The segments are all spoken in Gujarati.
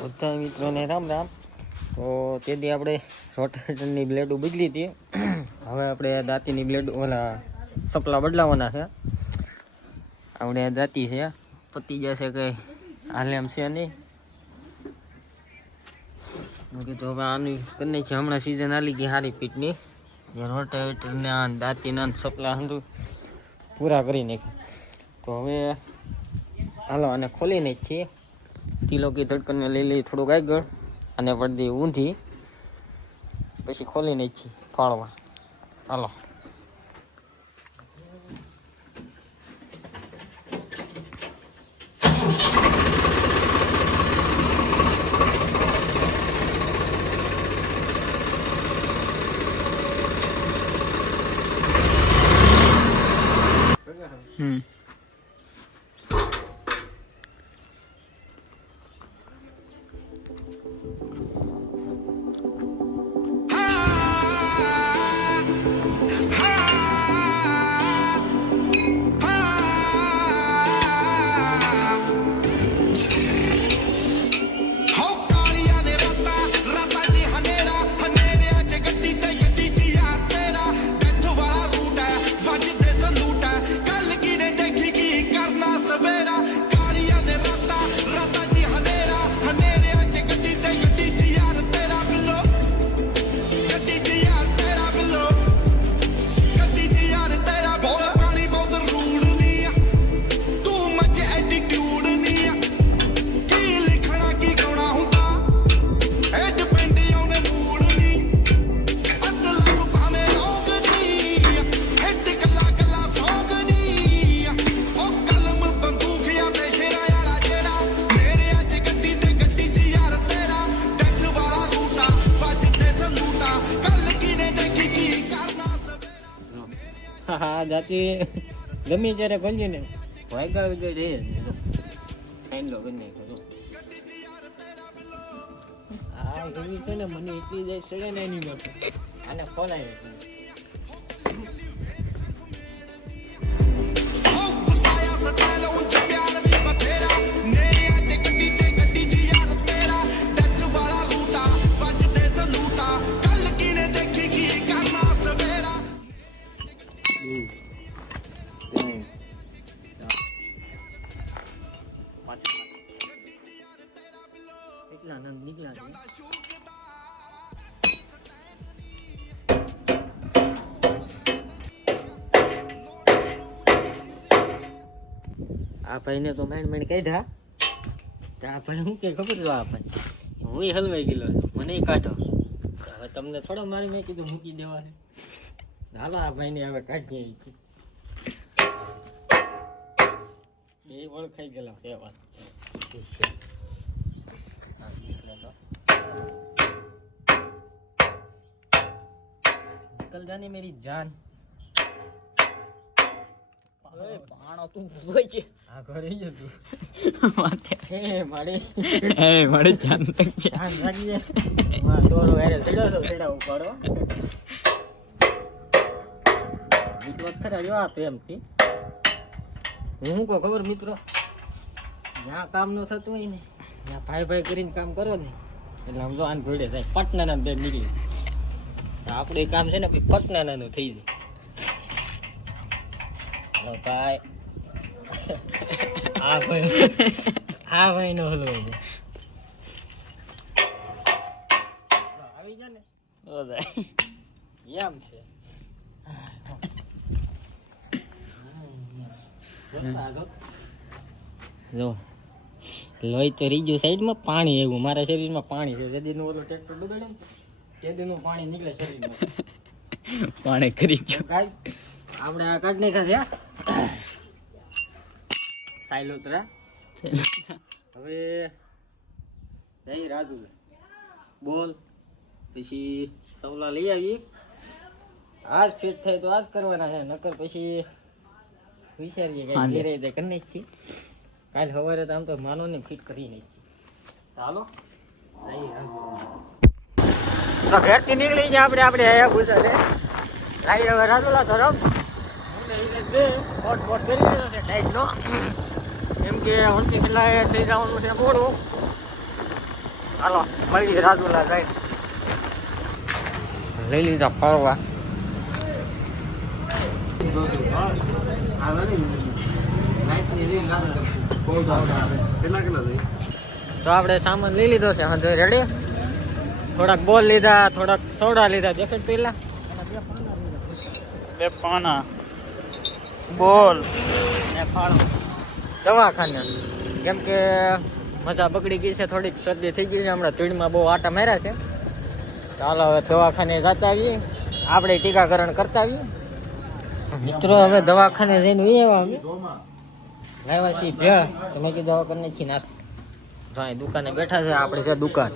બધા મિત્રોને રામ રામ. તો તેથી આપણે રોટેટરની બ્લેડો બદલી હતી. હવે આપણે દાંતીની બ્લેડ ઓલા સપલા બદલાવાના છે. આપણે દાંતી છે પતી જશે કંઈ હાલે એમ છે નહીં. તો હવે આની કરી છે હમણાં સિઝન આલી ગઈ સારી ફીટની. જે રોટેટરને દાંતીના સપલા હતું પૂરા કરી નાખી. તો હવે હાલો આને ખોલીને જ છીએ. તિલોકી ધડકનને લઈ લઈ થોડુંક આગળ અને પડદી ઊંધી પછી ખોલીને જ છીએ ફાળવા. હાલો હા જાતી ગમે ત્યારે ખોલીએ ને વાયગા વગર રહે ખાઈ લો ગમે હા એવી છે ને મને એટલી જાય સડે ને એની માટે આને ખોલાય એટલા નંદ નીકળ્યા છે. આ ભાઈને તો માંડ કાઢ્યા. આ ભાઈ શું કે ખબર છે? આ ભાઈ હું હલવાઈ ગયેલો છું, મને કાઢો. હવે તમને થોડો મારી મેં કીધું મૂકી દેવા છે. હાલો આ ભાઈને હવે કાઢીએ. બે ઓળખાઈ ગયેલા છે વાત. निकल जाने मेरी जान. પાણો તું ભૂગોય છે આ ઘરે જ તું માથે હે મારે જાન તક જાન લાગીએ માં સોરો એરે ચડ્યો તો ચડા ઉપાડો વિકવત ખરા જો આ પ્રેમથી. હું કો ખબર મિત્રો, જ્યાં કામ ન થતું હોય ને ત્યાં ભાઈ કરીને કામ કરો ને એટલે આમ જો આને ઘોડે થાય પટના બે નીકળી. આપણે કામ છે ને પટના નાનું થઈ જાય. ભાઈ આ ભાઈ નો હલવો આવી જા ને એમ છે. જો લોહી તો રીજુ સાઈડમાં પાણી એવું મારા શરીરમાં પાણી છે. જદીનું ઓલો ટ્રેક્ટર ડૂબે ને તેદીનું પાણી નીકળે શરીરમાં. પાણી કરી જો આપણે આ કાઢ નાખ્યા છે સાયલોતરા. હવે જઈ રાજુ બોલ પછી સવલા લઈ આવી. આજ ફિટ થાય તો આજ કરવાના છે, નકર પછી વિચારીએ કે ઘેરે દે કરી નાખી. કાલ સવારે તો આમ તો માનો ને ફિટ કરી નાખી. ચાલો તો ઘેરથી નીકળી ગયા આપણે આયા પૂછા છે લાઈ હવે રાજુલા તરફ. પોટ કરી દીધો છે ટાઈટનો, કેમ કે હણથી પેલા થઈ જવાનું છે મોડું. હાલો મળીએ રાજુલા જાય લઈ લીધા ફરવા. તો આપણે સામાન લઈ લીધો છે હા રેડી. થોડાક બોલ લીધા, થોડાક સોડા લીધા. દેખાડ પેલા 2 પાના બોલ ને ફાળો દવાખાને, કેમ કે મજા બગડી ગઈ છે, થોડીક શરદી થઈ ગઈ છે હમણાં. ધૂળમાં બહુ આટા માર્યા છે. ચાલો હવે દવાખાને જતા આવીએ, આપણે ટીકાકરણ કરતા આવીએ. મિત્રો હવે દવાખાને જઈને આવ્યા અમે લાવ્યા છીએ ભેળ. તમે કીધું દવાખાને નાખી નાસ્તો. તો અહીં દુકાને બેઠા છે. આપણે છે દુકાન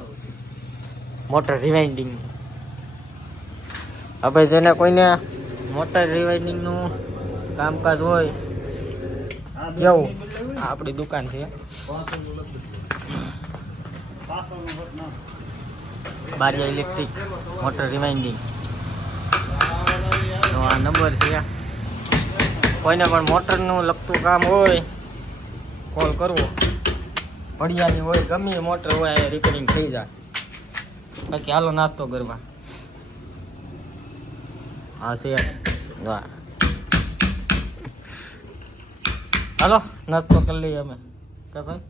મોટર રિવાઇન્ડિંગ. હવે જેને કોઈને મોટર રિવાઇન્ડિંગનું કામકાજ હોય કેવું, આપણી દુકાન છે. બારિયા ઇલેક્ટ્રિક મોટર રિવાઇન્ડિંગ નો આ નંબર છે. કોઈને પણ મોટરનું લગતું કામ હોય કોલ કરવો. પડિયાની હોય ગમે એ મોટર હોય રિપેરિંગ થઈ જાય. બાકી હાલો નાસ્તો કરવા. હા છે વાહ, હાલો નાસ્તો કરી લઈએ અમે કે ભાઈ.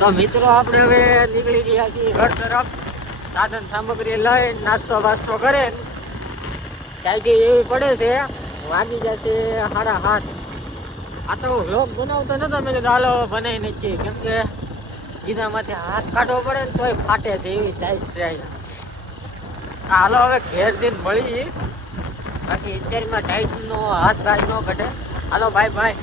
તો મિત્રો આપણે હવે નીકળી ગયા છીએ ઘર તરફ. સાધન સામગ્રી લઈ નાસ્તો વાસ્તો કરે ટાઈટી એવી પડે છે. વાગી જશે 7:30. આ તો વ્લોગ બનાવતો નતો, મેં કીધું હાલો બનાવી નથી, કેમ કે ગીઝામાંથી હાથ કાઢવો પડે ને તોય ફાટે છે એવી ટાઈટ છે. હાલો હવે ઘેર જઈને મળી. બાકી અત્યારમાં ટાઈટનો હાથ ભાઈ ન ઘટે. હાલો બાય બાય.